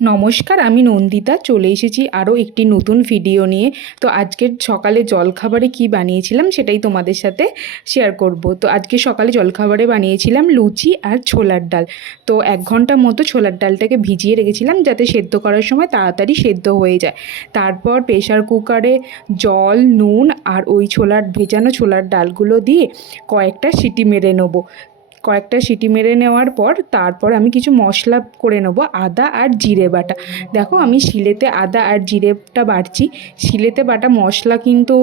নমস্কার, আমি নন্দিতা। চলে এসেছি আরও একটি নতুন ভিডিও নিয়ে। তো আজকের সকালে জলখাবারে কি বানিয়েছিলাম সেটাই তোমাদের সাথে শেয়ার করব। তো আজকে সকালে জলখাবারে বানিয়েছিলাম লুচি আর ছোলার ডাল। তো এক ঘণ্টা মতো ছোলার ডালটাকে ভিজিয়ে রেখেছিলাম যাতে সেদ্ধ করার সময় তাড়াতাড়ি সেদ্ধ হয়ে যায়। তারপর প্রেশার কুকারে জল, নুন আর ওই ছোলার, ভেজানো ছোলার ডালগুলো দিয়ে কয়েকটা সিটি মেরে নেব। কয়েকটা সিটি মেরে নেওয়ার পর তারপর আমি কিছু মশলা করে নেব, আদা আর জিরে বাটা। দেখো আমি শিলেতে আদা আর জিরেটা বাটছি, শিলেতে বাটা মশলা কিন্তু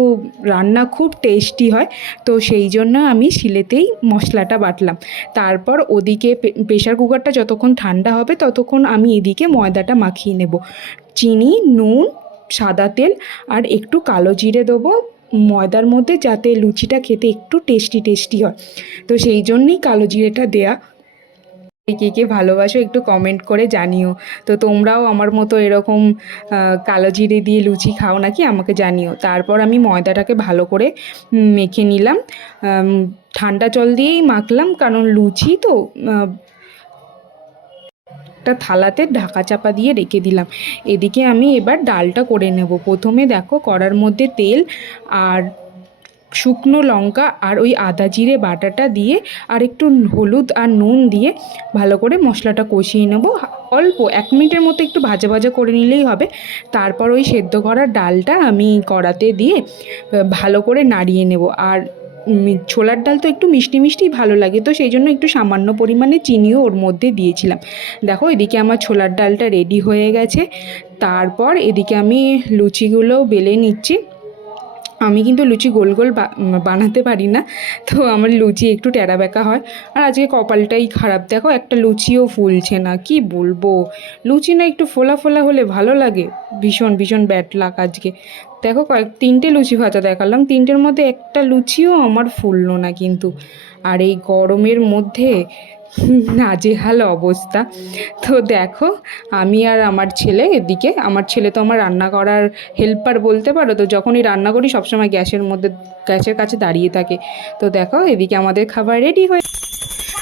রান্না খুব টেস্টি হয়, তো সেই জন্য আমি শিলেতেই মশলাটা বাটলাম। তারপর ওদিকে প্রেশার কুকারটা যতক্ষণ ঠান্ডা হবে ততক্ষণ আমি এদিকে ময়দাটা মাখিয়ে নেব। চিনি, নুন, সাদা তেল আর একটু কালো জিরে দেবো ময়দার মধ্যে যাতে লুচিটা খেতে একটু টেস্টি টেস্টি হয়। তো সেই জন্যই কালো জিরেটা দেয়া। কে কে ভালোবাসো একটু কমেন্ট করে জানিও। তো তোমরাও আমার মতো এরকম কালো জিরে দিয়ে লুচি খাও নাকি আমাকে জানিও। তারপর আমি ময়দাটাকে ভালো করে মেখে নিলাম। ঠান্ডা জল দিয়েই মাখলাম। কারণ লুচি তো একটা থালাতে ঢাকা চাপা দিয়ে রেখে দিলাম। এদিকে আমি এবার ডালটা করে নেব। প্রথমে দেখো কড়ার মধ্যে তেল আর শুকনো লঙ্কা আর ওই আদা জিরে বাটাটা দিয়ে আর একটু হলুদ আর নুন দিয়ে ভালো করে মশলাটা কষিয়ে নেব। অল্প এক মিনিটের মতো একটু ভাজা ভাজা করে নিলেই হবে। তারপর ওই সেদ্ধ করা ডালটা আমি কড়াতে দিয়ে ভালো করে নাড়িয়ে নেব। আর ছোলার ডাল তো একটু মিষ্টি মিষ্টি ভালো লাগে, তো সেই জন্য একটু সামান্য পরিমাণে চিনিও ওর মধ্যে দিয়েছিলাম। দেখো, এদিকে আমার ছোলার ডালটা রেডি হয়ে গেছে, তারপর এদিকে আমি লুচিগুলো বেলে নিচ্ছি। আমি কিন্তু লুচি গোল গোল বানাতে পারি না। তো আমার লুচি একটু টেরা বেঁকা হয়। আর আজকে কপালটাই খারাপ। দেখো, একটা লুচিও ফুলছে না। কি বলব? লুচি না একটু ফোলা ফোলা হলে ভালো লাগে। ভীষণ ভীষণ ব্যাড লাগ আজকে। দেখো, কয়েক, তিনটে লুচি ভাজা দেখালাম। তিনটের মধ্যে একটা লুচিও আমার ফুললো না কিন্তু। আর এই গরমের মধ্যে নাজেহাল অবস্থা। তো দেখো, আমি আর আমার ছেলে এদিকে, আমার ছেলে তো আমার রান্না করার হেল্পার বলতে পারো, তো যখনই রান্না করি সবসময় গ্যাসের মধ্যে, গ্যাসের কাছে দাঁড়িয়ে থাকে। তো দেখো, এদিকে আমাদের খাবার রেডি হয়ে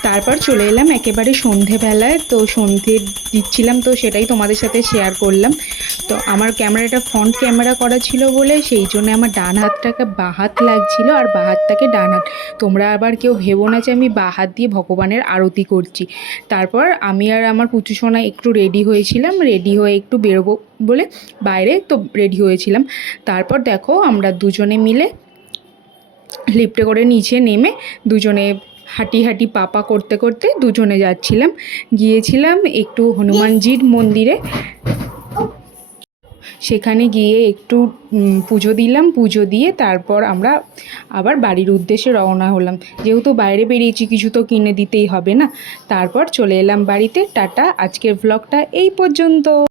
তারপর চলে এলাম একেবারে সন্ধেবেলায়, তো সন্ধে দিচ্ছিলাম, তো সেটাই তোমাদের সাথে শেয়ার করলাম। তো আমার ক্যামেরাটা ফ্রন্ট ক্যামেরা করা ছিল বলে, সেই জন্য আমার ডান হাতটাকে বাঁ হাত লাগছিল আর বাঁ হাতটাকে ডান হাত। তোমরা আবার কেউ ভেবো না যে আমি বাঁ হাত দিয়ে ভগবানের আরতি করছি। তারপর আমি আর আমার পুচু সোনা একটু রেডি হয়েছিলাম রেডি হয়ে একটু বেরোবো বলে বাইরে, তো রেডি হয়েছিলাম। তারপর দেখো আমরা দুজনে মিলে লিফটে করে নিচে নেমে দুজনে হাঁটি হাঁটি পাপা করতে করতে দুজনে যাচ্ছিলাম। গিয়েছিলাম একটু হনুমানজির মন্দিরে। সেখানে গিয়ে একটু পুজো দিলাম। পুজো দিয়ে তারপর আমরা আবার বাড়ির উদ্দেশ্যে রওনা হলাম। যেহেতু বাইরে বেরিয়েছি, কিছু তো কিনে দিতেই হবে না। তারপর চলে এলাম বাড়িতে। টাটা, আজকের ব্লগটা এই পর্যন্ত।